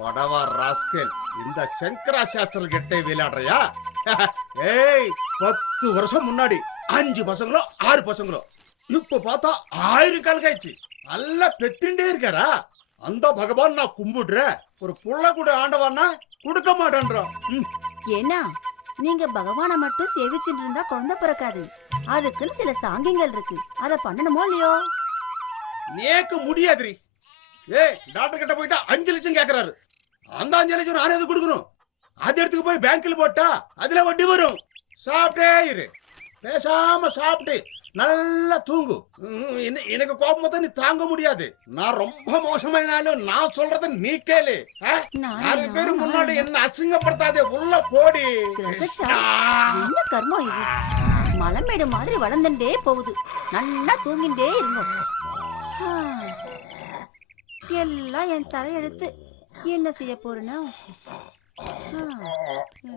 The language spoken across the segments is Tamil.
வடவா ராஸ்கல், இந்த சங்கரா சாஸ்திர கெட்டை விளையாடுறியா? ஏய், 10 வருஷம் முன்னாடி 5 பசங்களோ 6 பசங்களோ, இப்ப பார்த்தா 1000 கால் காய்ச்சி நல்லா பெத்திண்டே இருக்காரா? அந்த பகவான் நான் கும்பிடுறேன், ஒரு புள்ள கூட ஆண்டவான்னா கொடுக்க மாட்டேன்றான். ஏன்னா நீங்க பகவானை மட்டும் சேவிச்சுட்டு இருந்தா குழந்தை பிறக்காது. அதுக்குன்னு சில சாங்கியங்கள் இருக்கு, அத பண்ணணுமோ இல்லையோ? நேக்கு முடியாதுரி. ஏய், டாக்டர் கிட்ட போயிட்டா 5 லட்சம் கேக்குறாரு. அந்த 5 லட்சம் நான் எது கொடுக்கணும்? அது எடுத்துக்கு போய் பேங்க்ல போட்டா அதுல வட்டி வரும். சாப்பிட்டே இரு, பேசாம சாப்பிட்டு நல்லா தூங்கு. எனக்கு கோபம் தான் நீ தாங்க முடியாது. நான் ரொம்ப மோசமாயினாலும் நான் சொல்றத நீ கேளு. 4 பேரு முன்னாடி என்ன அசிங்கப்படுத்தாதே, உள்ள போடி. என்ன கர்மம் இது? மலைமேடு மாதிரி வளர்ந்துட்டே போகுது. நல்லா தூங்கிட்டே இருங்க. எல்லாம் என் தலையெழுத்து. என்ன செய்ய போறேன்னா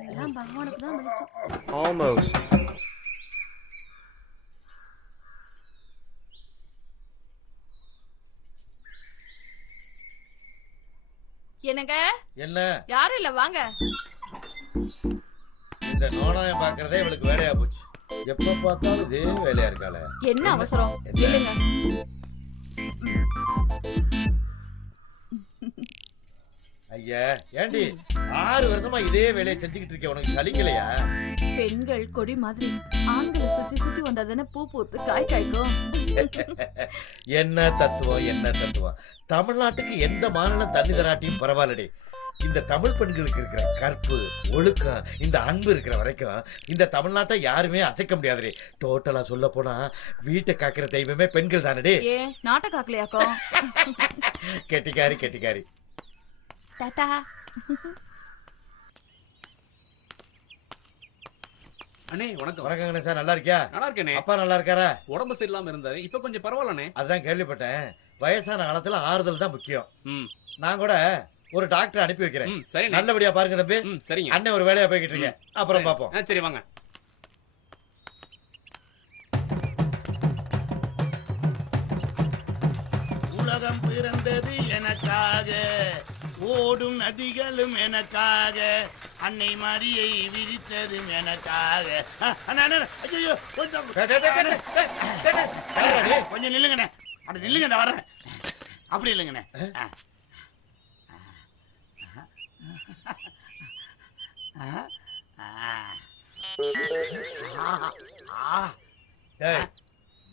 எல்லாம் பகவானுக்கு தான் வெளிச்சம். என்னங்க? என்ன? யாரும் இல்ல, வாங்க. இந்த நோனாயம் பாக்குறதே இவளுக்கு வேலையா போச்சு. எப்ப பார்த்தாலும் இதே வேலையா இருக்காளே. என்ன அவசரம்? இல்லங்க. ஐயா, ஏண்டி 6 வருஷமா இதே வேலையை செஞ்சுக்கிட்டு இருக்க, உனக்கு சலிக்கலையா? பெண்கள் கொடி மாதிரி ஆண்களை சுத்தி சுத்தி வந்தாதானே பூ பூத்து காய் காய்க்கும். என்ன தத்துவம், என்ன தத்துவம். தமிழ்நாட்டுக்கு எந்த மாநிலம் தண்ணி தராட்டியும் பரவாயில்லடி. இந்த தமிழ் பெண்களுக்கு இருக்கிற கற்பு, ஒழுக்கம், இந்த அன்பு இருக்கிற வரைக்கும் இந்த தமிழ்நாட்டை யாருமே அசைக்க முடியாதுடி. டோட்டலா சொல்ல போனா வீட்டை காக்கிற தெய்வமே பெண்கள் தானடி. ஏன் நாட்டை காக்கலையாக்கும்? கெட்டிக்காரி கெட்டிக்காரி. டாடா. அண்ணே வணக்கம். வணக்கம் கணேசா, நல்லா இருக்கியா? நல்லா இருக்கேனே. அப்பா நல்லா இருக்காரா? உடம்பு சரியில்லாம இருந்தாரு, இப்ப கொஞ்சம் பரவாயில்லண்ணே. அதான் கேள்விப்பட்டேன். வயசான காலத்துல ஆறுதல் தான் முக்கியம். நான் கூட ஒரு டாக்டர் அனுப்பி வைக்கிறேன். சரி, நல்லபடியா பாருங்க தம்பி. சரிங்க. அண்ணன் ஒரு வேலையா போய்கிட்டு இருக்கேன், அப்புறம் பாப்போம். சரி வாங்க. உலகம் பிறந்தது எனக்காக, ஓடும் நதிகளும் எனக்காக, அன்னை மரியை விதித்ததும் எனக்காக. கொஞ்சம் நில்லுங்கண்ணே, அப்படி நில்லுங்கண்ணே, வரேன். அப்படி இல்லைங்கண்ணே.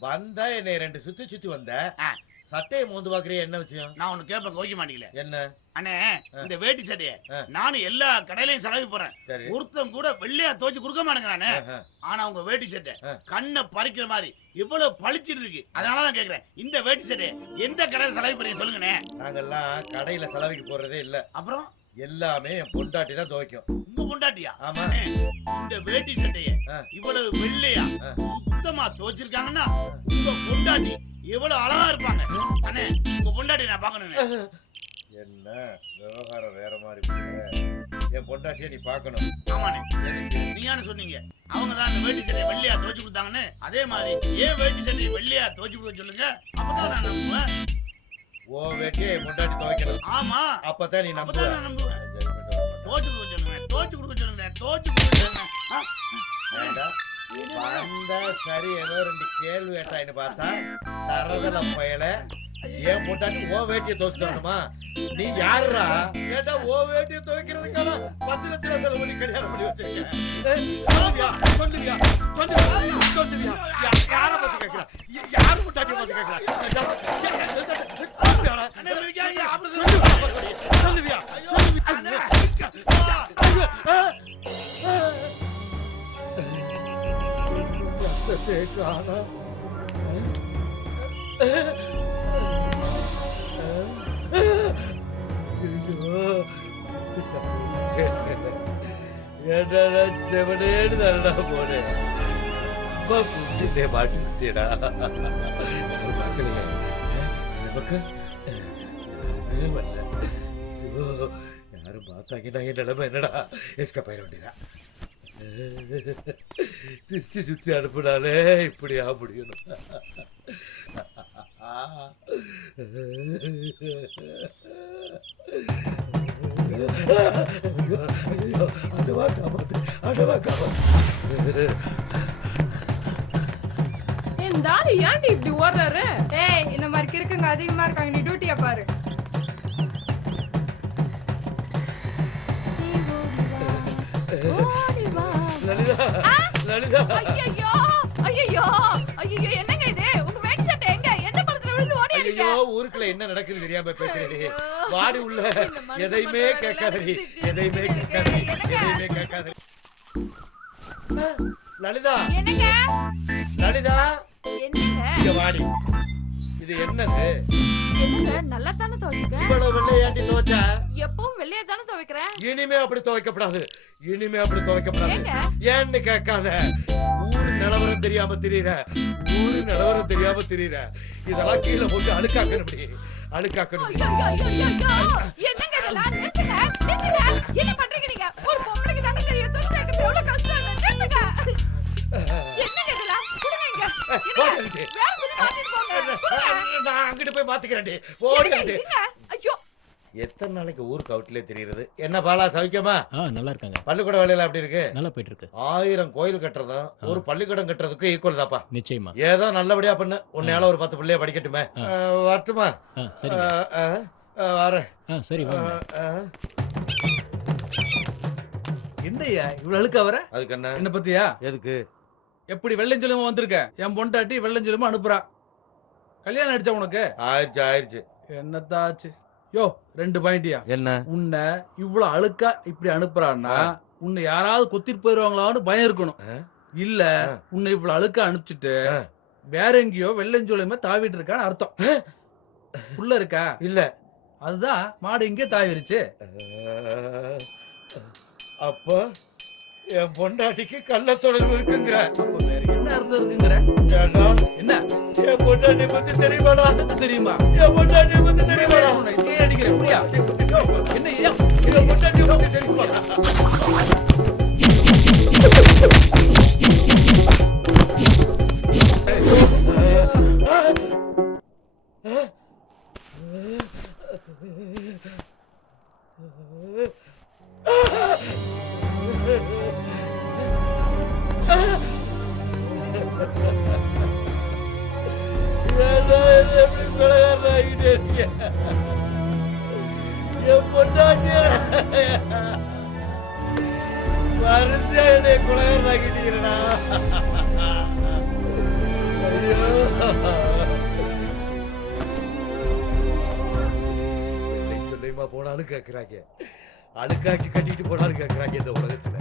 வந்தா என்னை 2 சுத்தி சுத்தி வந்த, சட்டையை மோந்து பாக்குறிய, என்ன விஷயம்? நான் உனக்கு கேட்ப கோவிக்க மாட்டீங்களே. என்ன அண்ணே, இந்த வேட்டி சட்டைய நானும் எல்லா கடையிலையும் செலவு போறேன், ஒருத்தன் கூட வெள்ளையா துவைச்சு கொடுக்க மாட்டேங்கிறானே. ஆனா உங்க வேட்டி சட்டை கண்ணை பறிக்கிற மாதிரி இவ்வளவு பளிச்சிட்டு இருக்கு. அதனாலதான் கேக்குறேன், இந்த வேட்டி சட்டைய எந்த கடையில செலவு பண்ணி சொல்லுங்கண்ணே. நாங்கெல்லாம் கடையில செலவுக்கு போறதே இல்ல. அப்புறம் எல்லாமே என் பொண்டாட்டி தான் துவைக்கும். உங்க பொண்டாட்டியா? ஆமா. இந்த வேட்டி சட்டைய இவ்வளவு வெள்ளையா சுத்தமா துவைச்சிருக்காங்கன்னா உங்க பொண்டாட்டி எவ்வளவு அழகா இருப்பாங்க. அண்ணே, உங்க பொண்டாட்டி நான் பாக்கணும். என்ன விவகாரம் வேற மாதிரி போகுது. என் பொண்டாட்டியை நீ பாக்கணும். ஆமாண்ணே, நீங்க சொன்னீங்க அவங்க தான் அந்த வேட்டி சட்டையை வெள்ளையா துவைச்சு கொடுத்தாங்கன்னு. அதே மாதிரி ஏன் வேட்டி சட்டையை வெள்ளையா துவைச்சு கொடுக்க சொல்லுங்க, அப்பதான் நான் நம்புவேன். ஓ வேட்டியை என் பொண்டாட்டி துவைக்கணும். ஆமா, அப்பதான் நீ அப்பதான் நான் நம்புவேன். துவைச்சு கொடுக்க சொல்லுங்க, துவைச்சு கொடுக்க சொல்லுங்க, துவைச்சு கொடுக்க சொல்லுங்க. வந்தா சரி, ஏதோ 2 கேள்வி கேட்டாயின்னு பார்த்தா தரதல பயல. ஏன் பொண்டாட்டி ஓ வேட்டியை துவைச்சு தரணுமா? நீ யாருடா கேட்டா ஓ வேட்டியை துவைக்கிறதுக்கான 10 லட்சம் செலவு பண்ணி கல்யாணம் பண்ணி வச்சிருக்கேன். சொல்லுவியா சொல்லுவியா? யார பத்தி கேட்கிறா? யாரு பொண்டாட்டியை பத்தி கேட்கிறா? சொல்லுவியா? என்னடா செவனேன்னு தானடா போனேன். மாட்டி விட்டேடா. யாரும் பார்த்தாங்கன்னா என் நிலைமை என்னடா? எஸ்கா பயிர வேண்டியதா. திருஷ்டி சுத்தி அனுப்புனாலே இப்படியா முடியணும்? அடவா காப்பாத்து, அடவா காப்பாத்து. இந்த ஆளு ஏன்டி இப்படி ஓடுறாரு? ஏய் இந்த மாதிரி கிறுக்குங்க அதிகமா இருக்காங்க, நீ டியூட்டியை பாரு. ஓடி வா. லலிதா, லலிதா. ஐயையோ ஐயையோ ஐயையோ, என்னங்க இது? உங்க வேட்டி சட்டை எங்க? எந்த பழத்துல விழுந்து ஓடி ஐயோ, ஊருக்குள்ள என்ன நடக்குது தெரியாம பேசுறேடி. வாடி உள்ள. எதையுமே கேட்காதடி, எதையுமே கேட்காதடி, எதையுமே கேட்காதடி. லலிதா, என்னங்க? லலிதா, என்னங்க? இங்க வாடி. இது என்னது? என்னங்க? நல்லா தானே துவைச்சுக்க? இவ்வளவு வெள்ளையாண்டி துவைச்ச? எப்பவும் வெள்ளையா தானே துவைக்கிறேன். இனிமே அப்படி துவைக்கப்படாது, இனிமே அப்படி துவைக்கப்படாது. ஏங்க? ஏன்னு கேட்காத. ஊரு நிலவரம் தெரியாம திரியிற, ஊரு நிலவரம் தெரியாம திரியிற. இதெல்லாம் கீழே போட்டு அழுக்காக்கணும், அழுக்காக்கணும். ஐயோ, ஐயோ, ஐயோ, ஐயோ. என்னங்க இதெல்லாம்? நிறுத்துங்க, நிறுத்துங்க. என்ன பண்றீங்க நீங்க? ஒரு பொம்பளைக்கு தானே தெரியும் துணி துவைக்கிறது எவ்வளவு கஷ்டம். நிறுத்துங்க. என்னங்க இதெல்லாம்? கொடுங்க இங்க. போடுங்க. வேற துணி மாத்திட்டு போங்க. கொடுங்க. நான் அங்கிட்டு போய் மாத்திக்கிறேன்டி. என்னங்க போடுங்க. இதுங்க? ஐயோ. எத்தனை நாளைக்கு ஊருக்கு அவுட்லயே தெரியுது. என்ன பாலா, சவிக்கமா? நல்லா இருக்காங்க. பள்ளிக்கூட வேலையில அப்படி இருக்கு. நல்லா போயிட்டு இருக்கு. 1000 கோயில் கட்டுறதும் ஒரு பள்ளிக்கூடம் கட்டுறதுக்கு ஈக்குவல் தாப்பா. நிச்சயமா. ஏதோ நல்லபடியா பண்ணு. உன்னையால ஒரு 10 பிள்ளைய படிக்கட்டுமே. வரட்டுமா? சரிங்க. வரேன். சரி வாங்க. என்னய்யா இவ்வளவு அழுக்கா வர? அதுக்கு என்ன? என்ன பத்தியா? எதுக்கு? எப்படி வெள்ளஞ்சொலியமா வந்திருக்க? என் பொண்டாட்டி வெள்ளஞ்சொலியமா அனுப்புறா. கல்யாணம் ஆயிடுச்சா உனக்கு? ஆயிடுச்சு. என்னத்தாச்சு? யோ 2 பாயிண்டியா? என்ன? உன்னை இவ்வளவு அழுக்கா இப்படி அனுப்புறான்னா உன்னை யாராவது கொத்திட்டு போயிருவாங்களான்னு பயம் இருக்கணும். இல்ல உன்னை இவ்வளவு அழுக்கா அனுப்பிச்சிட்டு வேற எங்கேயோ வெள்ளஞ்சொலியமா தாவிட்டு இருக்கான்னு அர்த்தம். உள்ள இருக்கா? இல்ல. அதுதான் மாடு இங்கே தாவிருச்சு. அப்ப என் பொண்டாட்டிக்கு கள்ள தொடர்பு இருக்குங்கிற. அப்ப வேற என்ன அர்த்தம் இருக்குங்கிற? என்ன? என் பொண்டாட்டி பத்தி தெரியுமாடா? தெரியுமா? என் பொண்டாட்டி பத்தி தெரியுமாடா? உன்னை இதே அடிக்கிறேன் புரியா? என்ன ஐயா? என் பொண்டாட்டி பத்தி தெரியுமாடா? என் பொண்டாட்டிய வரிசையா என்னை குலகராக்கிட்டீங்கடா. ஐயோ, சொல்லியமா போனாலும் கேட்கறாங்க, அழுக்காக்கி கட்டிட்டு போனாலும் கேட்கறாங்க. இந்த உலகத்துல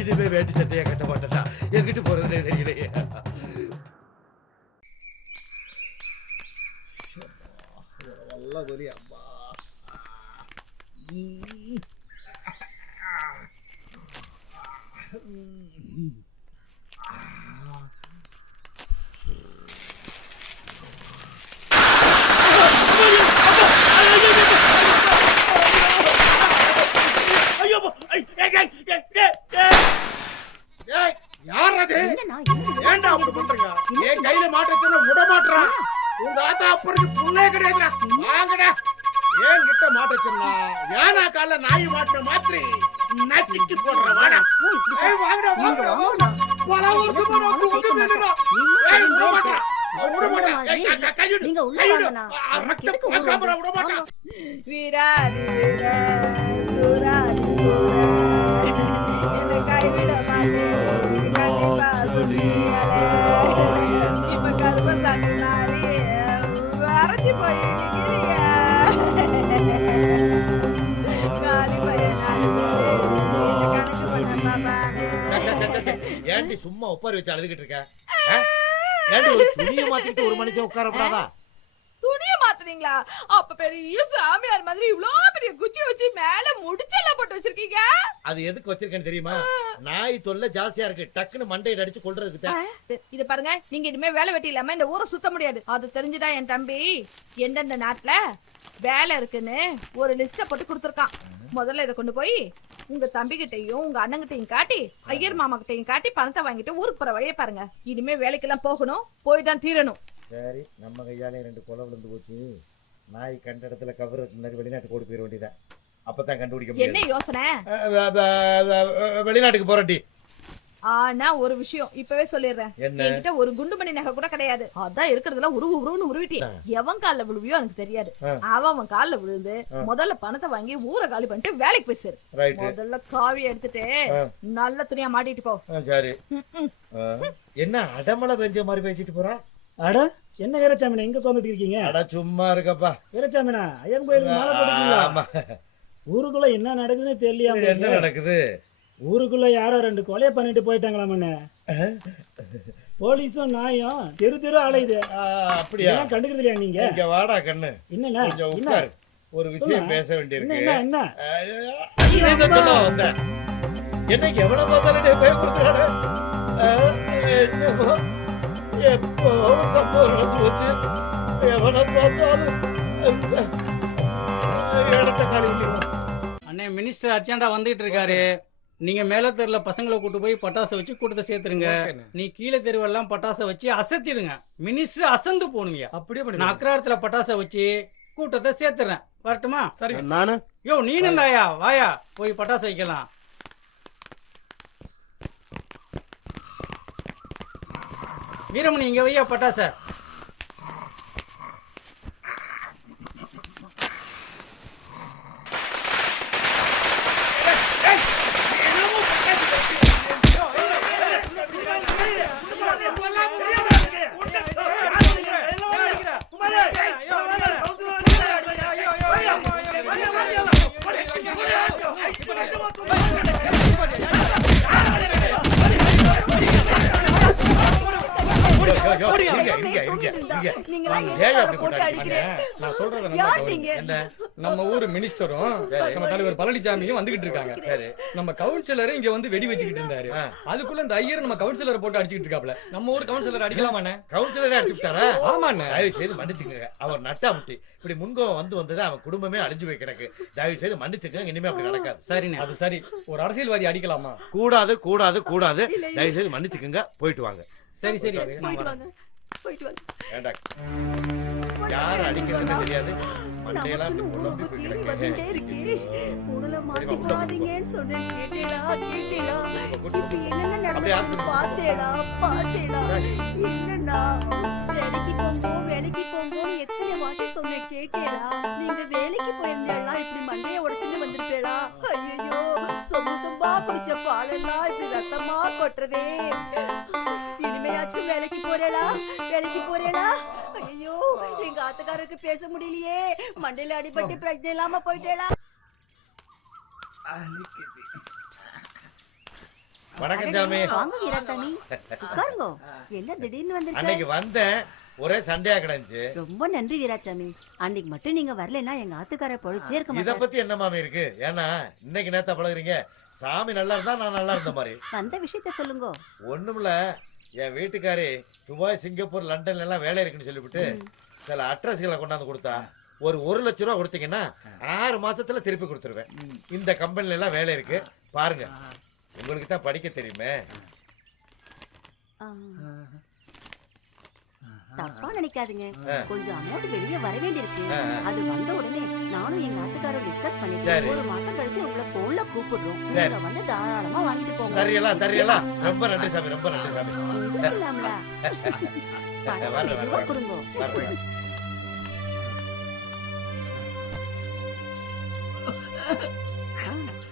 இனிமே வேட்டி சட்டையா கட்ட மாட்டேன்னா எங்கிட்டு போறதுனே தெரியலையே. ஏன்டா அப்படி பண்றீங்க? என் கையில மாட்டச்சுன்னா விட மாட்டான். உங்க ஆத்தா அப்புறம் புள்ளே கிடையாதுடா. வாங்கடா. ஏன் கிட்ட மாட்டச்சுன்னா ஏனா கால நாய் மாட்ட மாத்திரி நச்சிக்கு போடுற வாடா. ஏய் வாங்கடா வாங்கடா. பல வருஷமா நான் தூங்க வேணும்டா. ஏய் விட மாட்டா. விட மாட்டா. ஏய் கையிடு. நீங்க உள்ள வாங்கண்ணா. ரத்த காமரா விட மாட்டா. வீராதி வீரா சூராதி சூரா என்னை கைவிட மாட்டேன் கண்டிப்பா சொல்லியாலே. இப்ப கருப்ப சாட்டினாலே வரைச்சி போயிருக்கிறியா காலி பையனாலே கணக்கு பண்ண பாப்பா. ஏன்டி சும்மா உட்கார வச்சு அழுதுகிட்டு இருக்க? ஏன்டி ஒரு துணியை மாத்திட்டு ஒரு மனுஷன் உட்காரப்படாதா? துணிய மாத்துறீங்களா? அப்ப பெரிய சாமியார் மாதிரி இவ்ளோ பெரிய குச்சி வச்சு மேல முடிச்செல்லாம் போட்டு வச்சிருக்கீங்க. அது எதுக்கு வச்சிருக்கேன்னு தெரியுமா? நாய் தொல்லை ஜாஸ்தியா இருக்கு, டக்குன்னு மண்டையில அடிச்சு கொல்றதுக்கு தான். இத பாருங்க, நீங்க இனிமே வேலை வெட்டி இல்லாம இந்த ஊரை சுத்த முடியாது. அது தெரிஞ்சுதான் என் தம்பி எந்தெந்த நாட்டுல வேலை இருக்குன்னு ஒரு லிஸ்ட போட்டு கொடுத்துருக்கான். முதல்ல இதை கொண்டு போய் உங்க தம்பிகிட்டையும் உங்க அண்ணங்கிட்டையும் காட்டி ஐயர் மாமா கிட்டையும் காட்டி பணத்தை வாங்கிட்டு ஊருக்கு போற வழியை பாருங்க. இனிமே வேலைக்கெல்லாம் போகணும், போய் தான் தீரணும். சரி, நம்ம கையாலே 2 கொலை விழுந்து போச்சு. நாய் கண்ட இடத்துல கவருக்கு முன்னாடி வெளிநாட்டு ஓடி போயிட வேண்டியதான். அப்பதான் கண்டுபிடிக்க என்ன முடியும். யோசனை? வெளிநாட்டுக்கு போறட்டி. ஆனா ஒரு விஷயம் இப்பவே சொல்லிடுறேன். என்ன? என்கிட்ட ஒரு குண்டுமணி நகை கூட கிடையாது. அதான் இருக்கிறதுல உருவுன்னு உருவிட்டி. எவன் கால்ல விழுவியோ எனக்கு தெரியாது. அவன் கால்ல விழுந்து முதல்ல பணத்தை வாங்கி ஊரை காலி பண்ணிட்டு வேலைக்கு போய் சேரு. முதல்ல காவி எடுத்துட்டு நல்ல துணியா மாட்டிட்டு போ. சரி. என்ன அடமலை பெஞ்ச மாதிரி பேசிட்டு போறா? அட என்ன வீரச்சாமினா எங்க உட்காந்துட்டு இருக்கீங்க? அட சும்மா இருக்கப்பா. வீரச்சாமினா ஐயன் கோயிலுக்கு மாலை போட்டுக்கீங்களா? ஆமா. ஊருக்குள்ள என்ன நடக்குதுன்னு தெரியலையா என்ன உங்களுக்கு? நடக்குது? ஊருக்குள்ள யாரோ 2 கொலையை பண்ணிட்டு போயிட்டாங்களாமண்ணே. போலீஸும் நாயும் தெரு தெரு அலையுது. அப்படியா? இதெல்லாம் கண்டுக்கிறது இல்லையா நீங்க? இங்க வாடா கண்ணு. என்னண்ணா கொஞ்சம் என்ன உட்காரு. ஒரு விஷயம் சொல்லுங்க. பேச வேண்டியிருக்கு. என்ன என்ன இதை சொல்ல வந்தேன். என்ன எவ்வளவு பார்த்தாலும் பயப்படுத்துறாரு. எப்போ சம்பவம் நடந்து வச்சு எவனை பார்த்தாலும் இடத்த கழுவி. அண்ணே மினிஸ்டர் அர்ஜென்டா வந்துட்டு இருக்காரு. நீங்க மேல தெருல பசங்களை கூட்டு போய் பட்டாசை வச்சு கூட்டத்தை சேர்த்துருங்க. நீ கீழே தெருவெல்லாம் பட்டாசை வச்சு அசத்திடுங்க. மினிஸ்டர் அசந்து போனுங்க. அப்படியே நான் அக்ராரத்துல பட்டாசை வச்சு கூட்டத்தை சேர்த்துறேன். வரட்டுமா? சரி. நானு யோ நீனும் தாயா வாயா போய் பட்டாசு வைக்கலாம். வீரமணி இங்க வையா பட்டாசை. நான் சொல்றத நல்லா கவனிங்க. நம்ம ஊர் மினிஸ்டரும் நம்ம தலைவர் பழனிசாமியும் வந்துகிட்டு இருக்காங்க. நம்ம கவுன்சிலர் இங்க வந்து வெடி வச்சுக்கிட்டு இருந்தாரு. அதுக்குள்ள இந்த ஐயர் நம்ம கவுன்சிலரை போட்டு அடிச்சுக்கிட்டு இருக்காப்ல. நம்ம ஊர் கவுன்சிலர் அடிக்கலாமாண்ணே? கவுன்சிலரே அடிச்சுட்டாரா? ஆமாண்ணே. தயவு செய்து மன்னிச்சுங்க. அவர் நட்டா முட்டி இப்படி முன்கோவம் வந்தது அவன் குடும்பமே அழிஞ்சு போய் கிடக்கு. தயவு செய்து மன்னிச்சுங்க. இனிமே அப்படி நடக்காது. சரிண்ணே. அது சரி. ஒரு அரசியல்வாதி அடிக்கலாமா? கூடாது கூடாது கூடாது. தயவு செய்து மன்னிச்சுக்குங்க. போயிட்டு வாங்க. சரி சரி போயிட்டு வாங்க போயிட்டு வாங்க. வேண்டாம். யார் அடிக்கிறதுன்னு தெரியாது. மண்டையெல்லாம் நமக்குன்னு குழம்பி ஊருக்கு போய் தேடி கிடக்கு. வந்துட்டே இருக்கு. உடலை மாத்தி போடாதீங்கன்னு சொன்னேன். கேட்டேடா இப்ப என்னென்ன நடந்தது பார்த்தேடா இல்லண்ணா. வேலைக்கு போங்கோன்னு எத்தனை வாட்டி சொன்னேன். கேட்டேடா? நீங்க வேலைக்கு போயிருந்தேடா இப்படி மண்டையை உடைச்சிட்டு வந்திருப்பேடா. ஐயோ சொம்பா குடிச்ச பாலெல்லாம் இப்படி ரத்தமா கொட்டுறதே. இனிமையாச்சும் வேலைக்கு போறேடா. ஐயோ எங்க ஆத்துக்காரருக்கு பேச முடியலையே. மண்டையில அடிபட்டு பிரச்சனை இல்லாம போயிட்டேடா. வணக்கம் சாமி. வாங்க வீராசாமி உட்காருங்க. என்ன திடீர்னு வந்திருக்க? அன்னைக்கு வந்தேன். ஒரே சண்டையா கிடந்துச்சு. ரொம்ப நன்றி வீராசாமி. அன்னைக்கு மட்டும் நீங்க வரலைன்னா எங்க ஆத்துக்கார பொழிச்சே இருக்க இத மாட்டாரு. பத்தி என்ன மாமி இருக்கு? ஏன்னா இன்னைக்கு நேத்தா பழகுறீங்க. சாமி நல்லா இருந்தா நான் நல்லா இருந்த மாதிரி. அந்த விஷயத்த சொல்லுங்க. ஒண்ணுமில்ல. என் வீட்டுக்காரி துபாய், சிங்கப்பூர், லண்டன்ல எல்லாம் வேலை இருக்குன்னு சொல்லிவிட்டு சில அட்ரஸ்களை கொண்டாந்து கொடுத்தா. ஒரு 1 லட்சம் ரூபா கொடுத்தீங்கன்னா 6 மாசத்துல திருப்பி கொடுத்துருவேன். இந்த கம்பெனில எல்லாம் வேலை இருக்கு பாருங்க. உங்களுக்கு தான் படிக்க தெரியுமே. தப்பா நினைக்காதீங்க. கொஞ்சம் அமௌண்ட் வெளியே வர வேண்டியிருக்கு. அது வந்த உடனே நானும் எங்க ஆத்துக்காரரும் டிஸ்கஸ் பண்ணிட்டு 1 மாசம் கழிச்சு உங்களை போன்ல கூப்பிடுறோம். நீங்க வந்து தாராளமா வாங்கிட்டு போங்க. தரியலா. ரொம்ப நன்றி சாமி. ரொம்ப நன்றி சாமி. இல்லாமலா வரேன். கொடுங்க.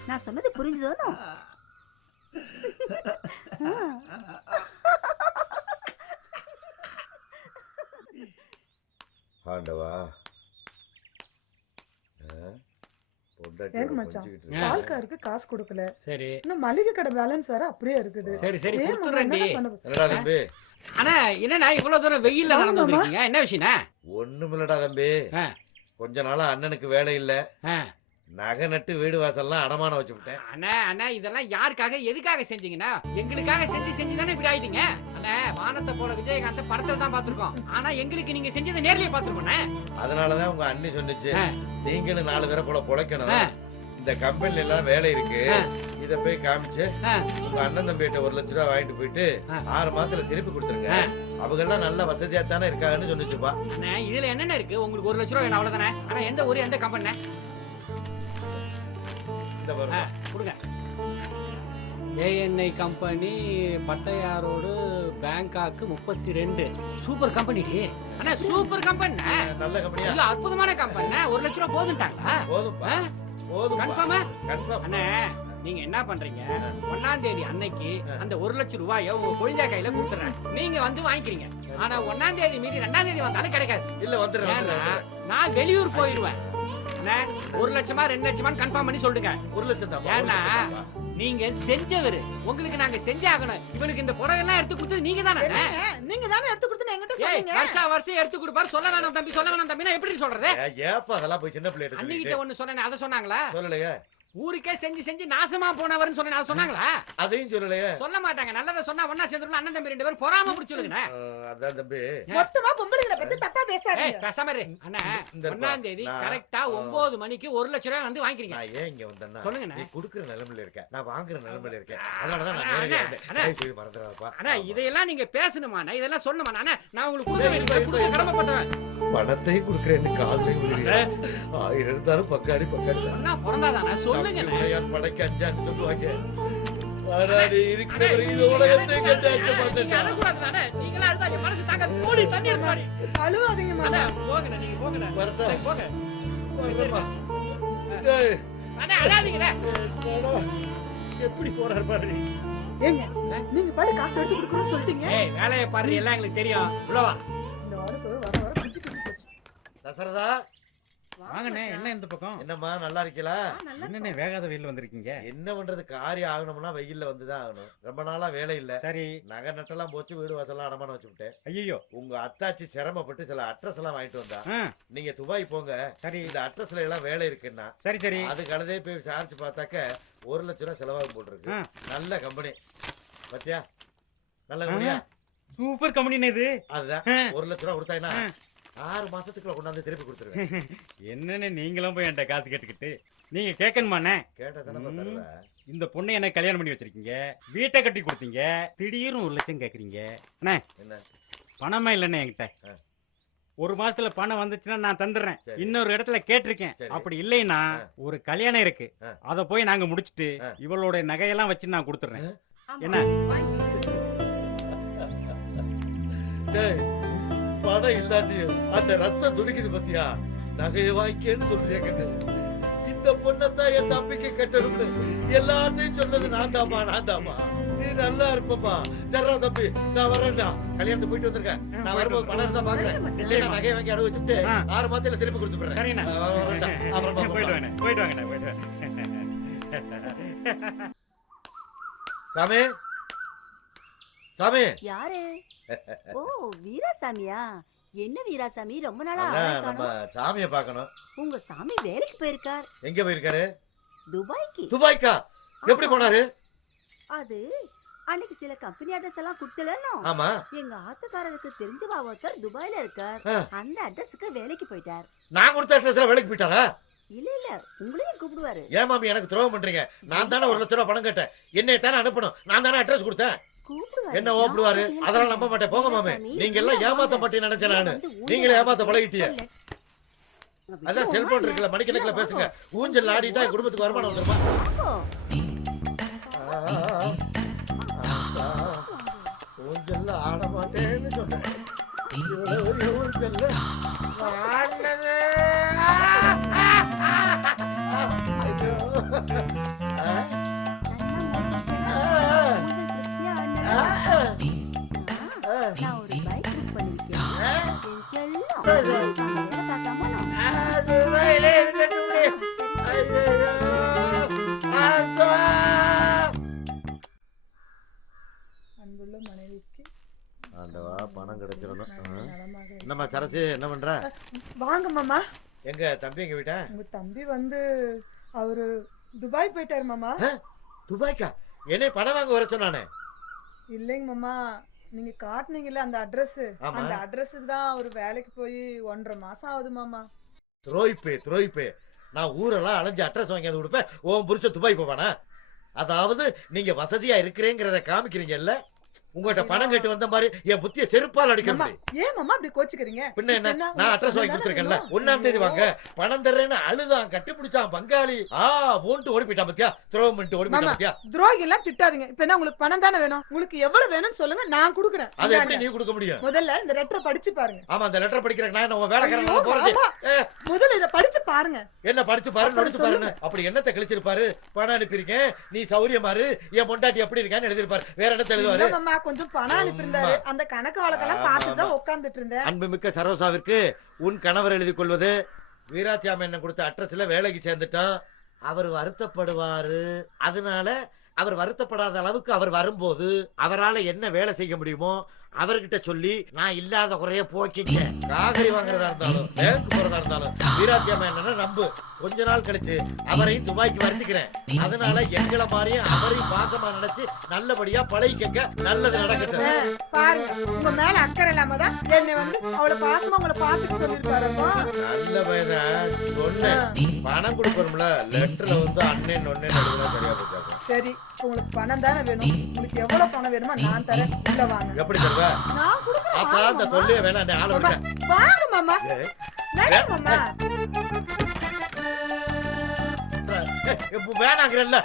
நான் சொன்னது புரிஞ்சுதோனோ? ஆண்டவா. ஏங்க மச்சான், பால்காருக்கு காசு கொடுக்கல. சரி. இன்னும் மளிகை கடை பேலன்ஸ் வேற அப்படியே இருக்குது. சரி சரி ஏன் மாமா, கொடுத்துறேன்டி. என்னடா பண்ண போற? என்னடா தம்பி? அண்ணா என்னண்ணா இவ்வளவு தூரம் வெயில்ல நடந்து வந்திருக்கீங்க? என்ன விஷயம்ண்ணா? ஒண்ணுமில்லடா தம்பி. கொஞ்ச நாளா அண்ணனுக்கு வேலை இல்ல. நகை நட்டு வீடு வாசல்லாம் அடமானம் வச்சு விட்டேன். அண்ணா இதெல்லாம் யாருக்காக எதுக்காக செஞ்சீங்கன்னா? எங்களுக்காக செஞ்சு தானே இப்படி ஆயிட்டீங்க. அண்ணா வானத்தை போல விஜயகாந்த படத்துல தான் பாத்துருக்கோம். ஆனா எங்களுக்கு நீங்க செஞ்சதை நேர்லயே பாத்துருக்கோம். அதனாலதான் உங்க அண்ணி சொன்னிச்சு, நீங்களும் 4 பேரை போல பொழைக்கணும். இந்த கம்பெனில எல்லாம் வேலை இருக்கு. இத போய் காமிச்சு உங்க அண்ணன் தம்பிகிட்ட 1 லட்சம் ரூபாய் வாங்கிட்டு போயிட்டு 6 மாசத்துல திருப்பி கொடுத்துருங்க. அவங்க எல்லாம் நல்ல வசதியா தானே இருக்காங்கன்னு சொன்னிச்சுப்பா. இதுல என்னென்ன இருக்கு? உங்களுக்கு 1 லட்சம் ரூபாய் வேணும் அவ்வளவுதானே. ஆனா எந்த ஊரு எந்த கம்பெனி? இந்த வருமா கொடுங்க. ஏஎன்ஐ கம்பெனி பட்டையாரோடு பேங்காக்கு 32. சூப்பர் கம்பெனி அண்ணா, சூப்பர் கம்பெனி. நல்ல கம்பெனியா? இல்ல அற்புதமான கம்பெனி. 1 லட்சம் ரூபாய் போதுட்டாங்களா? போதும்பா போதும் கன்ஃபார்மா? கன்ஃபார்ம். அண்ணே நீங்க என்ன பண்றீங்க, 1ஆம் தேதி அன்னைக்கு அந்த 1 லட்சம் ரூபாயை உங்க குழந்தை கையில கொடுத்துறேன். நீங்க வந்து வாங்கிக்கிறீங்க. ஆனா 1ஆம் தேதி மீறி 2ஆம் தேதி வந்தாலும் கிடைக்காது. இல்ல வந்துடுறேன் ஏன்னா வந்துடுறேன். நான் வெளியூர் போயிருவேன். அண்ணே 1 லட்சமா 2 லட்சமான்னு கன்ஃபார்ம் பண்ணி சொல்லுங்க. 1 லட்சம் தான். ஏன்னா நீங்க செஞ்சவரு, உங்களுக்கு நாங்க செஞ்சாகணும். இவனுக்கு இந்த புடவை எல்லாம் எடுத்து கொடுத்தது நீங்க தானே? நீங்க தானே எடுத்து கொடுத்து என்கிட்ட சொன்னீங்க. வருஷம் எடுத்து கொடுப்பாரு. சொல்ல வேணாம் தம்பி, சொல்ல வேணாம் தம்பி. நான் எப்படி சொல்றது? ஏப்பா அதெல்லாம் போய் சின்ன பிள்ளை அன்னிக்கிட்ட ஒண்ணு சொன்னேன், அதை சொன்னாங்களா? சொல்லலையே. ஊருக்கே செஞ்சு செஞ்சு நாசமா போனவர்னு சொன்னேன், அதை சொன்னாங்களா? அதையும் சொல்லலையே. சொல்ல மாட்டாங்க. நல்லதை சொன்னா ஒண்ணா சேர்ந்துரும். அண்ணன் தம்பி 2 பேரும் பொறாம பிடிச்சுடுங்க. அதான் தம்பி. மொத்தமா பொம்பளைங்களை பத்தி தப்பா பேசாதீங்க. பேசாம இரு. அண்ணா இந்த 1ஆம் தேதி நான் கரெக்டா 9 மணிக்கு 1 லட்சம் ரூபாய் வந்து வாங்கிக்கிறீங்க. நான் ஏன் இங்க வந்தேன்னா சொல்லுங்கண்ணே. நீ குடுக்குற நிலைமையில இருக்க, நான் வாங்குற நிலைமையில இருக்கேன். அதனாலதான் நான் அண்ணா, நேரடியா வந்தேன். அண்ணா. தயவு செய்து மறந்துடாதப்பா. அண்ணா இதையெல்லாம் நீங்க பேசணுமா? இதெல்லாம் சொல்லணுமா? அண்ணா நான் உங்களுக்கு கொடுக்க கடமைப்பட்டவன். பணத்தையும் கொடுக்குறேன்னு காலையும் விழுகிறேன். 1000 இருந்தாலும் பக்காடி பக்காடி தான். ஒண்ணா பிறந்தாதானே சொல்லுங்கண்ணே. படைக்க அஞ்சான்னு சொல்லுவாங்க. ஆனாடி இருக்கிறவர் இது உலகத்தை கண்டாச்ச மாட்டேன். அழக்கூடாது. நீங்களா அழுதா என் மனசு தாங்க. போடி தண்ணி எடுத்து அழுவாதீங்க மாமா. போங்கண்ணே, நீங்க போங்கண்ணே. வரதா? போங்க. வரதா? டேய், அண்ணா அழாதீங்கண்ணே. எப்படி போறாரு பாரு. ஏங்க நீங்க பாடி காசு எடுத்து கொடுக்குறோம் சொல்லிட்டீங்க. ஏய் வேலையை பாரு, எல்லாம் எங்களுக்கு தெரியும். உள்ள வா. இந்த வாரப்பு வர வர குட்டி குட்டி போச்சு. தசரதா வாங்கண்ணே. என்ன இந்த பக்கம்? என்னம்மா நல்லா இருக்கீங்களா? என்னண்ணே வேகாத வெயில வந்திருக்கீங்க? என்ன பண்றது, காரியம் ஆகணும்னா வெயில்ல வந்துதான் ஆகணும். ரொம்ப நாளா வேலை இல்ல. சரி. நகை நட்டெல்லாம் போச்சு, வீடு வாசல்லாம் அடமானம் வச்சு விட்டேன். ஐயோ. உங்க அத்தாச்சி சிரமப்பட்டு சில அட்ரஸ் எல்லாம் வாங்கிட்டு வந்தா. நீங்க துபாய் போங்க, சரி. இந்த அட்ரஸ்ல எல்லாம் வேலை இருக்குன்னா சரி சரி. அது கலதே போய் விசாரிச்சு பார்த்தாக்க 1 லட்சம் ரூபாய் செலவாகும் போட்டுருக்கு. நல்ல கம்பெனி பத்தியா? நல்ல கம்பெனியா? சூப்பர் கம்பெனி இது. அதுதான் 1 லட்சம் ரூபாய் கொடுத்தாங்கன்னா 6 மாசத்துக்குள்ள கொண்டாந்து திருப்பி கொடுத்துருவேன். என்னன்னு நீங்களும் போய் என்கிட்ட காசு கேட்டுக்கிட்டு நீங்க கேட்கணுமாண்ணே? கேட்டா தானே தருவேன். இந்த பொண்ணை என்ன கல்யாணம் பண்ணி வச்சிருக்கீங்க, வீட்டை கட்டி கொடுத்தீங்க, திடீர்னு 1 லட்சம் கேக்குறீங்க. அண்ணே என்ன பணமா இல்லைண்ணே என்கிட்ட. 1 மாசத்துல பணம் வந்துச்சுன்னா நான் தந்துடுறேன். சரி. இன்னொரு இடத்துல கேட்டிருக்கேன். சரி. அப்படி இல்லைன்னா ஒரு கல்யாணம் இருக்கு, அத போய் நாங்க முடிச்சிட்டு இவளோட நகையெல்லாம் வச்சு நான் கொடுத்துறேன். என்ன? டேய், பணம் இல்லாட்டியும் அந்த ரத்தம் துடிக்குது பத்தியா? நகையை வாங்கிக்கேன்னு சொல்றீங்க. இந்த பொண்ணத்தான் என் தம்பிக்கு கட்டணும்னு எல்லாத்தையும் சொன்னது நான் தாமா. நீ நல்லா இருப்பப்பா. சரிடா தம்பி, நான் வரேன்டா. கல்யாணத்துக்கு போயிட்டு வந்திருக்கேன். நான் வரும்போது பணம் இருந்தா பாக்குறேன். இல்லையா நகையை வாங்கி அடகு வச்சுட்டு 6 மாசத்துல திருப்பி கொடுத்துறேன். வரேன்டா. அப்புறம் போயிட்டு வாங்க. சாமி சாமி. யாரு? ஓ வீராசாமியா? என்ன வீராசாமி, ரொம்ப நாளா அதான் ஆளே நம்ம காணோம். சாமியை பார்க்கணும். உங்க சாமி வேலைக்கு போயிருக்கார். எங்க போயிருக்காரு? துபாய்க்கு. துபாய்க்கா? எப்படி போனாரு? அது அன்னைக்கு சில கம்பெனி அட்ரஸ் எல்லாம் கொடுத்தலன்னு ஆமா. எங்க ஆத்துக்காரருக்கு தெரிஞ்சவா ஒருத்தர் துபாயில இருக்கார். அந்த அட்ரஸுக்கு வேலைக்கு போயிட்டார். நான் கொடுத்த அட்ரஸ்ல வேலைக்கு போயிட்டாரா? இல்ல உங்களையும் கூப்பிடுவாரு. ஏன் மாமி எனக்கு துரோகம் பண்றீங்க? நான் தானே 1 லட்சம் ரூபாய் பணம் கேட்டேன். என்னைய தானே அனுப்பணும். நான் தானே அட்ரஸ் கொடுத்தேன். கூப்பிடுவாரு. என்ன ஓப்பிடுவாரு? அதெல்லாம் நம்ப மாட்டேன். போங்க மாமி. நீங்க எல்லாம் ஏமாத்த மாட்டேன்னு நினைச்சேன் நானு. நீங்களே ஏமாத்த பழகிட்டீங்க. அதான் செல்போன் இருக்குல்ல, மணிக்கணக்கில் பேசுங்க. ஊஞ்சல் ஆடிட்டா என் குடும்பத்துக்கு வருமானம் வந்துருமா? ஊஞ்சல்ல ஆட மாட்டேன்னு சொன்னேன். ஊஞ்சல்ல ஆடினது. நான் ஒரு பைக் புக் பண்ணிருக்கேன். என் செல்லம். பார்க்காம அன்புள்ள மனைவிக்கு ஆண்டவா பணம் கிடைச்சிடணும். நலமாக இரு. என்னம்மா சரசு, என்ன பண்ற? வாங்க மாமா. எங்க தம்பி எங்க வீட்டா? உங்க தம்பி வந்து அவரு துபாய் போயிட்டாரு மாமா. துபாய்க்கா? என்னை பணம் வாங்க வர சொன்னானே. இல்லைங்க மாமா, நீங்க காட்டுனீங்கல்ல அந்த அட்ரஸ், ஆமா. அந்த அட்ரஸுக்கு தான் அவரு வேலைக்கு போய் 1.5 மாசம் ஆகுது மாமா. துரோயிப்பே. நான் ஊரெல்லாம் அலைஞ்சு அட்ரஸ் வாங்கி அது கொடுப்பேன். உன் புருஷன் துபாய் போவானா? அதாவது நீங்க வசதியா இருக்கிறேங்கிறத காமிக்கிறீங்கல்ல. உங்ககிட்ட பணம் கேட்டு வந்த மாதிரி என் புத்திய செருப்பால் அடிக்க மாமா, முடியும். ஏன் மாமா அப்படி கோச்சுக்கிறீங்க? பின்ன என்ன, என்ன, நான் அட்ரஸ் வாங்கி பணம் கொடுத்துருக்கேன்ல, தானே 1ஆம் தேதி வாங்க, பணம் தர்றேன்னு அழுதான், கட்டிப்பிடிச்சான் பங்காளி. மூண்டு ஓடி போயிட்டான் பத்தியா, துரோகம் பண்ணிட்டு ஓடி போயிட்டான் மாமா, பத்தியா. துரோகி எல்லாம் திட்டாதீங்க. இப்ப என்ன உங்களுக்கு பணம் தானே வேணும்? உங்களுக்கு எவ்வளவு வேணும்னு சொல்லுங்க, நான் கொடுக்குறேன். அதை எப்படி இந்தாங்க. நீ கொடுக்க முடியும்? முதல்ல இந்த லெட்டரை படிச்சு பாருங்க. ஆமா, அந்த லெட்டர் படிக்கிறேன் நான், உன் ஐயோ, வேலைக்காரன் போறது. மாமா, முதல்ல இத படிச்சு பாருங்க. என்ன படிச்சு பாரு, அப்புறம் நடிச்சு பாருன்னு. அப்படி என்னத்தை கழிச்சிருப்பாரு? பணம் அனுப்பியிருக்கேன், நீ சௌரியமாரு, என் பொண்டாட்டி எப்படி இருக்கான்னு எழுதிருப்பாரு. வேற என்ன எழுதுவாரு? இல்ல மாமா, கொஞ்சம் பணம் அனுப்பியிருந்தாரு. அந்த கணக்கு வழக்கெல்லாம் பார்த்துட்டு தான் உட்கார்ந்துட்டு இருந்தேன். அன்புமிக்க சரோசாவிற்கு உன் கணவர் எழுதி கொள்வது, வீராத்தியாம என்ன கொடுத்த அட்ரஸ்ல வேலைக்கு சேர்ந்துட்டான், அவர் வருத்தப்படுவாரு. அதனால அவர் வருத்தப்படாத அளவுக்கு அவர் வரும்போது அவரால என்ன வேலை செய்ய முடியுமோ அவர்கிட்ட சொல்லி நான் இல்லாத குறைய போக்கிக்க. காகரி வாங்குறதா இருந்தாலும் பேங்க் போறதா இருந்தாலும் வீராத்தியாம என்ன நம்பு. கொஞ்ச நாள் கழிச்சு அவரையும் துபாய்க்கு வருத்திக்கிறேன். அதனால எங்களை மாதிரியும் அவரையும் பாசமா நினைச்சு நல்லபடியா பழகிக்க. நல்லது நடக்கட்டும். பாருங்க, உங்க மேல அக்கறை இல்லாம தான் என்னை வந்து அவ்வளவு பாசமா உங்களை பாத்துக்க சொல்லிருக்காரம்மா. நல்ல பையன் சொன்னேன். பணம் கொடுக்கணும்ல, லெட்டர்ல வந்து அண்ணன் ஒன்னேன்னு எழுதுனா சரியா போச்சாக்கும். சரி, உங்களுக்கு பணம் தானே வேணும். உங்களுக்கு எவ்வளவு பணம் வேணுமோ நான் தரேன். உள்ள வாங்க. எப்படி தருவ? நான் கொடுக்குறேன். அப்பா அந்த வாங்க தொல்லைய வேணாம், ஆள மாமா. விடுங்க. வாங்க மாமா, நடி மாமா. வேணாங்கிறல்ல.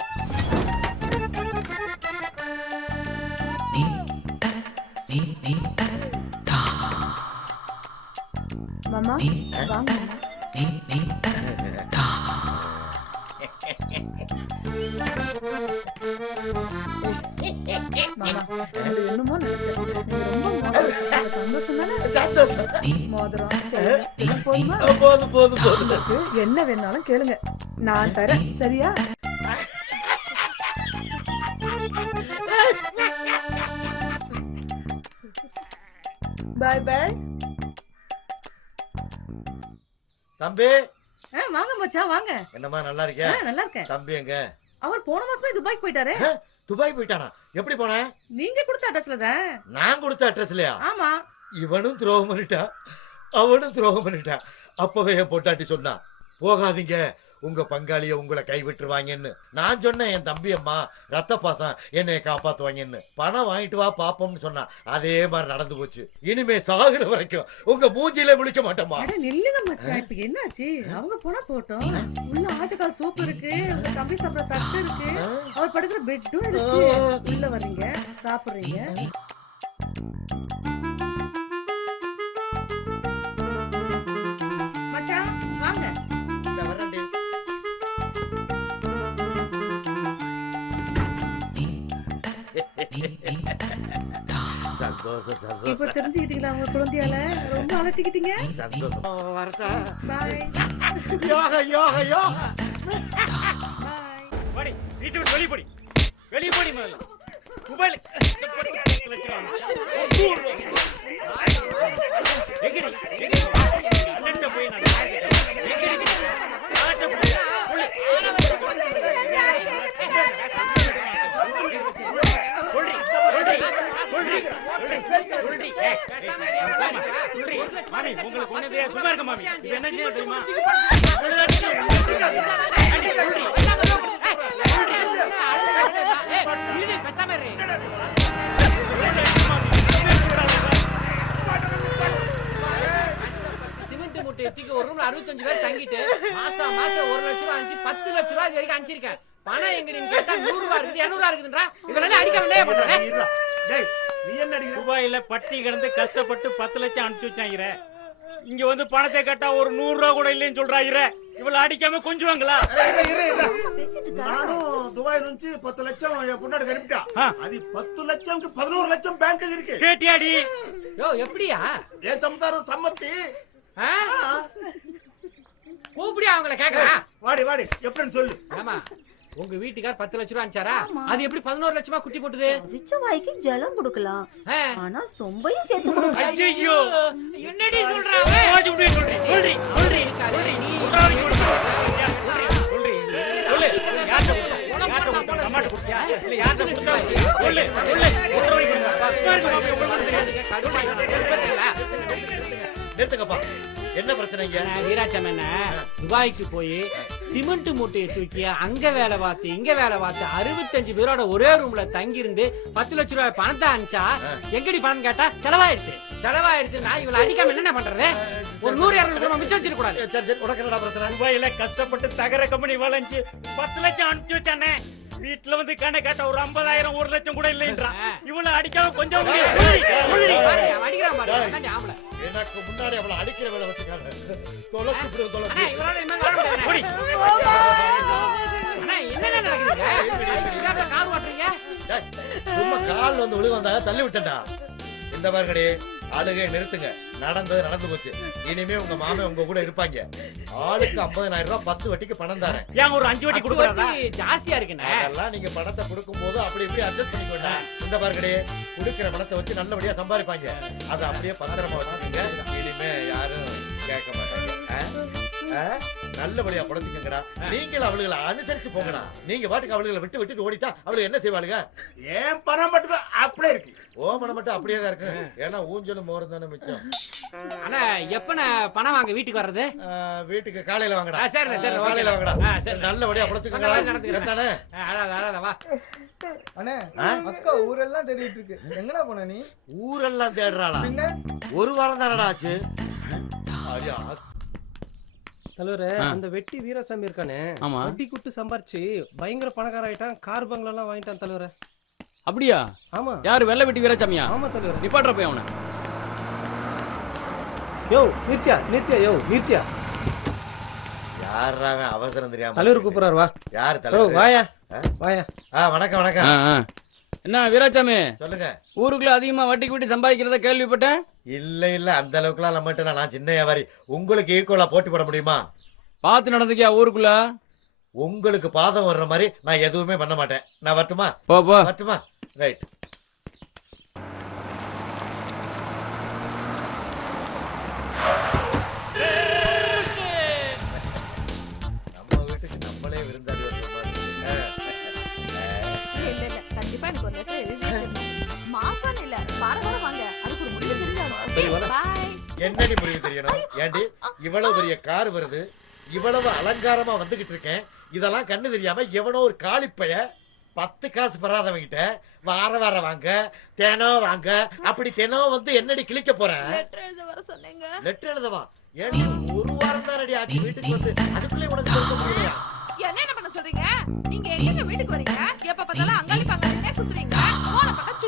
மாமா வாங்க. மாமா, உங்களை என்னமோ நினைச்சேன். நீங்க ரொம்ப மோசம். சந்தோஷம் தானே? சந்தோஷம். மோதிரம், செயின், இதெல்லாம் போதுமா? போதும் போதும் போதும். உங்களுக்கு என்ன வேணாலும் கேளுங்க, நான் தரேன். சரியா? Bye bye. தம்பி, வாங்க மச்சான், வாங்க. என்னம்மா நல்லா இருக்கியா? நல்லா இருக்கேன். தம்பி எங்க? அவர் போன மாசமே துபாய்க்கு போயிட்டாரு. துபாய் போயிட்டானா? எப்படி போன? நீங்க கொடுத்த அட்ரஸ்ல தான். நான் கொடுத்த அட்ரஸ்லயா? ஆமா. இவனும் துரோகம் பண்ணிட்டான், அவனும் துரோகம் பண்ணிட்டான். அப்பவே என் பொட்டாட்டி சொன்னா, போகாதீங்க, உங்க பங்காளிய உங்களை கைவிட்டுருவாங்கன்னு. நான் சொன்னேன், என் தம்பி அம்மா ரத்த பாசம் என்னைய காப்பாத்துவாங்கன்னு. பணம் வாங்கிட்டு வா பாப்போம்னு சொன்னா, அதே மாதிரி நடந்து போச்சு. இனிமே சாகுற வரைக்கும் உங்க மூஞ்சில முழிக்க மாட்டோமா. அட நில்லுங்க மச்சான், இப்ப என்னாச்சு? அவங்க போனா போட்டோம். உள்ள ஆட்டுக்கால் சூப் இருக்கு, உங்க தம்பி சாப்பிட தட்டு இருக்கு, அவர் படுக்கிற பெட்டும் இருக்கு. உள்ள வர்றீங்க, சாப்பிடுறீங்க. மச்சான் வாங்க. இந்த வரேன்டி. சந்தோஷம் சந்தோஷம் இப்ப தெரிஞ்சுக்கிட்டீங்களா உங்க குழந்தையால? ரொம்ப அலட்டிக்கிட்டீங்க. சந்தோஷம். வரட்டா? பாய் யோகா யோகா யோகா. பாய். வாடி, வீட்டு விட்டு வெளியே போடி. வெளியே போடி முதல்ல. மொபைல் எங்கடி எங்கடி அண்ணன்ட்ட போய் நான் எங்கடி ஆட்ட போய் மாமி உங்களுக்கு ஒண்ணு தெரியாது, சும்மா இருக்க மாமி. இப்ப என்ன செய்ய தெரியுமா? சிமெண்ட் மூட்டை எத்திக்கு ஒரு ரூம்ல 65 பேர் தங்கிட்டு மாசம் 1 லட்சம் ரூபாய் அனுப்பிச்சு 10 லட்சம் ரூபாய் இது வரைக்கும் அனுப்பிச்சிருக்கேன். பணம் எங்கன்னு கேட்டா 100 ரூபாய் இருக்குது, 200 ரூபாய் இருக்குதுன்றா. இதனால அடிக்க வேண்டிய டேய், நீ என்ன அடிக்கிற? துபாயில பட்டி கிடந்து கஷ்டப்பட்டு 10 லட்சம் அனுப்பிச்சு வச்சாங்க. இங்க வந்து பணத்தை கட்டா ஒரு 100 ரூபா கூட இல்லைன்னு சொல்றாங்க. இவள அடிக்காம கொஞ்சுவாங்களா? பேசிட்டு இருக்காரு. நானும் துபாய் నుంచి 10 லட்சம் என் பொண்ணாடி கருப்பிட்டா. அது 10 லட்சம்க்கு 11 லட்சம் பேங்க்ல இருக்கு. கேட்டியாடி? யோ எப்படியா? ஏன் சம்சாரம் சம்மத்தி? கூப்பிடியா அவங்கள கேக்குறா? வாடி வாடி, எப்படின்னு சொல்லு. ஆமா, உங்க வீட்டுக்கார் 10 லட்சம் ரூபாய் அனுப்பிச்சாரா? அது எப்படி 11 லட்சமா குட்டி போட்டுது? விச்ச வாய்க்கு ஜலம் கொடுக்கலாம், ஆ. ஆனா சொம்பையும் சேர்த்து கொடுக்கலாம். ஐயோ என்னடி சொல்றாங்க? வாஜி இப்படி சொல்றீ சொல்றீ சொல்றீ சொல்றீ நீ சொல்றீ சொல்றீ சொல்லு. யார்ட்ட கொடுத்தா? அம்மாட்ட கொடுத்தியா? இல்ல யார்ட்ட கொடுத்தா? சொல்லு சொல்லு. நிறுத்துங்கப்பா. என்ன பிரச்சனைங்க? வீராச்சம் என்ன துபாய்க்கு போய் சிமெண்ட் மூட்டையை தூக்கி அங்க வேலை பார்த்து இங்க வேலை பார்த்து 65 பேரோட ஒரே ரூம்ல தங்கி இருந்து 10 லட்சம் ரூபாய் பணத்தை அனுப்பிச்சா எங்கடி பணம் கேட்டா செலவாயிடுச்சு நான் இவளை அடிக்காம என்ன பண்றது ஒரு 100-200 ரூபாய் மிச்சம் வச்சிருக்க கூடாது. சரி சரி உனக்கு என்னடா பிரச்சனை? துபாயில கஷ்டப்பட்டு தகர கம்பெனி வளைஞ்சு 10 லட்சம் அனுப்பிச்சு வச்சானே வீட்டுல வந்து கண்ணை கேட்ட ஒரு 50,000 1 லட்சம் கூட இல்லைன்றான். இவளை அடிக்காம கொஞ்சம் அடிக்கிறான் பாரு ஆம்பளை. எனக்கு முன்னாடி அவளை அடிக்கிற வேலை வச்சுக்காங்க. தொலைச்சு தொலைச்சு. இவரோட என்ன நடக்குது? என்ன நடக்குது? கார் ஓட்டுறீங்க? சும்மா கால் வந்து விழு வந்தா தள்ளி விட்டா. இந்த பாருங்கடி ஆளுகை நிறுத்துங்க. நடந்து போச்சு. இனிமே உங்க மாமன் உங்க கூட இருப்பாங்க. ஆளுக்கு 50,000 ரூபாய் 10 வட்டிக்கு பணம் தரேன். ஏன் ஒரு 5 வட்டி கொடுக்கறதா? ஜாஸ்தியா இருக்குண்ணே. அதெல்லாம் நீங்க பணத்தை கொடுக்கும்போது அப்படி இப்படி அட்ஜஸ்ட் பண்ணிக்கோங்க. இந்த பாருங்கடி கொடுக்கிற பணத்தை வச்சு நல்லபடியா சம்பாதிப்பாங்க. அதை அப்படியே பத்திரமா வச்சுக்கோங்க. இனிமே யாரும் கேட்க மாட்டாங்க. நல்லபடியா புடச்சுக்கங்கடா. நீங்களும் அவளுகளை அனுசரிச்சு போங்கடா. நீங்க பாட்டுக்கு அவளுகளை விட்டு ஓடிட்டா அவளுக்கு என்ன செய்வாளுங்க? ஏன் பணம் மட்டும் அப்படியே இருக்கு. ஓ மனம் மட்டும் அப்படியே தான் இருக்கு. ஏன்னா ஊஞ்சலும் மோரும் தானே மிச்சம். அண்ணா எப்ப பணம் வாங்க வீட்டுக்கு வர்றது? வீட்டுக்கு காலையில வாங்கடா. சரி சரி காலையில வாங்கடா. சரி நல்லபடியா புடச்சுக்கங்கடா. தானே வா. அண்ணே அக்கா ஊரெல்லாம் தேடிட்டு இருக்கு. எங்கடா போன நீ? ஊரெல்லாம் தேடுறாளா? ஒரு வாரம் தானடா ஆச்சு. ஐயா தலைவரே அந்த வெட்டி வீரசாமி இருக்கானே வட்டி குட்டு சம்பாரிச்சு பயங்கர பணக்கார ஆயிட்டான். கார் பங்களா வாங்கிட்டான் தலைவரே. அப்படியா? ஆமா. யாரு வெள்ளை வெட்டி வீரசாமியா? ஆமா தலைவரே. நிப்பாட்ற போய் அவனை. யோ நித்யா யாரா அவசரம் தெரியாம தலைவர் கூப்பிடுறாரு. வா. யார் தலைவர்? வாயா. வணக்கம். என்ன வீராசாமி சொல்லுங்க. ஊருக்குள்ள அதிகமா வட்டிக்கு விட்டு சம்பாதிக்கிறத கேள்விப்பட்டேன். இல்ல அந்த அளவுக்குலாம் நம்மகிட்ட நான் சின்ன வியாபாரி. உங்களுக்கு ஈக்குவலா போட்டி போட முடியுமா? பார்த்து நடந்துக்கியா ஊருக்குள்ள? உங்களுக்கு பாதம் வர்ற மாதிரி நான் எதுவுமே பண்ண மாட்டேன். நான் வரட்டுமா? வரட்டுமா? ரைட். நம்ம வீட்டுக்கு நம்மளே விருந்தாடி வர்ற மாதிரி. இல்ல கண்டிப்பா எனக்கு ஒரு லெட்டர் எழுதி மாசம் இல்ல வாரம் வாங்க. அதுக்கு ஒரு முடிவு தெரியாது. பை. என்னடி முடிவு தெரியணும்? ஏண்டி இவ்வளவு பெரிய கார் வருது, இவ்வளவு அலங்காரமா வந்துகிட்டு இருக்கேன். இதெல்லாம் கண்ணு தெரியாம எவனோ ஒரு காலிப்பைய 10 காசு பெறாதவங்கிட்ட வார வாங்க தினம் வாங்க அப்படி தினம் வந்து என்னடி கிழிக்க போறேன்? லெட்டர் எழுத வர சொன்னீங்க. லெட்டர் எழுதவா? ஏண்டி ஒரு வாரம் தான் ரெடி ஆச்சு வீட்டுக்கு வந்து, அதுக்குள்ளே உனக்கு சொல்ல முடியலையா? என்ன பண்ண சொல்றீங்க? நீங்க எங்க வீட்டுக்கு வரீங்க? எப்ப பார்த்தாலும் அங்காளி பங்காளினே சுத்துறீங்க. போன பக்கம்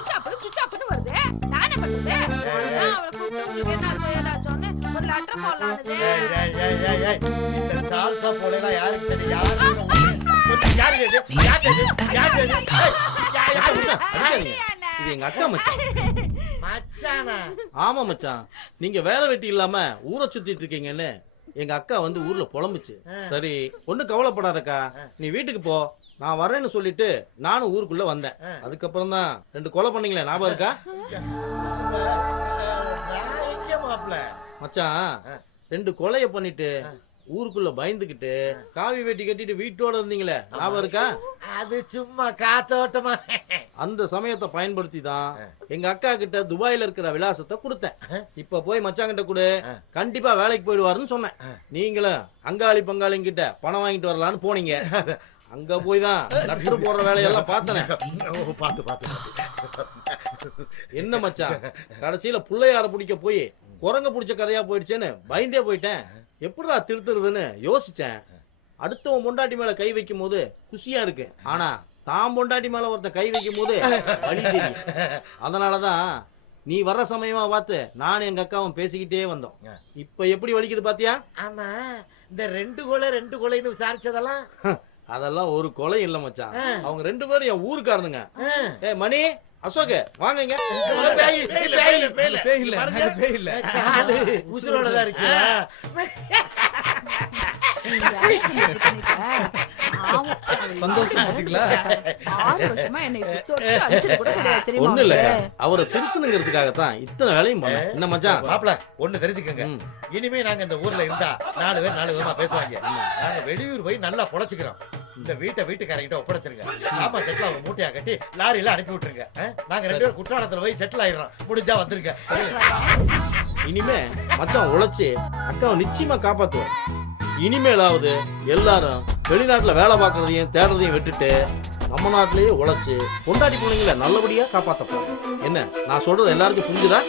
சுச்சாப்புன்னு வருது. நான் என்ன பண்றது? நான் அவளை கூப்பிட்டு என்ன ஏதாச்சும்னு ஒரு லெட்டர் போடலான்னு. இந்த சால்சா போடல யாருக்கு தெரியும்? இது எங்க அக்கா மச்சான். மச்சானா? ஆமா மச்சான். நீங்க வேலை வெட்டி இல்லாம ஊரை சுத்திட்டு இருக்கீங்கன்னு எங்க அக்கா வந்து ஊர்ல புலம்புச்சு. சரி ஒன்னும் கவலைப்படாதக்கா, நீ வீட்டுக்கு போ, நான் வரேன்னு சொல்லிட்டு நானும் ஊருக்குள்ள வந்தேன். அதுக்கப்புறம் தான் 2 கொலை பண்ணீங்களே, ஞாபகம் இருக்கா? மச்சான் 2 கொலைய பண்ணிட்டு ஊருக்குள்ள பயந்துகிட்டு காவி வேட்டி கட்டிட்டு வீட்டோட இருந்தீங்களே, ஞாபகம் இருக்கா? அது சும்மா காத்தோட்டமா. அந்த சமயத்தை பயன்படுத்தி தான் எங்க அக்கா கிட்ட துபாயில இருக்கிற விலாசத்தை கொடுத்தேன். இப்ப போய் மச்சாங்கிட்ட கொடு, கண்டிப்பா வேலைக்கு போயிடுவாருன்னு சொன்னேன். நீங்களும் அங்காளி பங்காளிங்கிட்ட பணம் வாங்கிட்டு வரலான்னு போனீங்க. அங்க போய் தான் லெட்டர் போடுற வேலையெல்லாம் பார்த்தனே. என்ன மச்சான், கடைசியில பிள்ளையார பிடிக்க போய் குரங்க பிடிச்ச கதையா போயிடுச்சேன்னு பயந்தே போயிட்டேன். எப்படிடா திருத்துறதுன்னு யோசிச்சேன். அடுத்தவன் பொண்டாட்டி மேல கை வைக்கும் போது குஷியா இருக்கு, ஆனா தான் பொண்டாட்டி மேல ஒருத்தன் கை வைக்கும் போது வலி தெரியும். அதனாலதான் நீ வர்ற சமயமா பார்த்து நானும் எங்க அக்காவும் பேசிக்கிட்டே வந்தோம். இப்ப எப்படி வலிக்குது பாத்தியா? ஆமா, இந்த 2 கொலைன்னு விசாரிச்சதெல்லாம் அதெல்லாம் ஒரு கொலை இல்ல மச்சான். அவங்க 2 பேரும் என் ஊருக்காரனுங்க. ஏ மணி, அசோக் வாங்க. உசுரோடதான் இருக்கு. ஒண்ணு இல்ல, அவரை திருத்தணுங்கிறதுக்காகத்தான் இத்தனை வேலையும் பண்ண. என்ன மச்சான் மாப்ள, ஒண்ணு தெரிஞ்சுக்கங்க, இனிமே நாங்க இந்த ஊர்ல இருந்தா 4 பேர் 4 விதமா பேசுவாங்க. நாங்க வெளியூர் போய் நல்லா பொழைச்சுக்கிறோம். இந்த வீட்டுக்காரங்கிட்ட ஒப்படைச்சிருங்க. ஆமா, செட்டில் ஒரு மூட்டையா கட்டி லாரியில அனுப்பி விட்டுருங்க. நாங்க 2 பேரும் குற்றாலத்துல போய் செட்டில் ஆயிடுறோம். முடிஞ்சா வந்துருங்க. இனிமே மச்சான் உழைச்சு அக்காவை நிச்சயமா காப்பாத்துவோம். இனிமேலாவது எல்லாரும் வெளிநாட்டுல வேலை பார்க்கறதையும் தேடுறதையும் விட்டுட்டு நம்ம நாட்டிலேயே உழைச்சு பொண்டாட்டி பிள்ளைங்களை நல்லபடியா காப்பாத்த போறோம். என்ன நான் சொல்றது எல்லாருக்கும் புரிஞ்சுதா?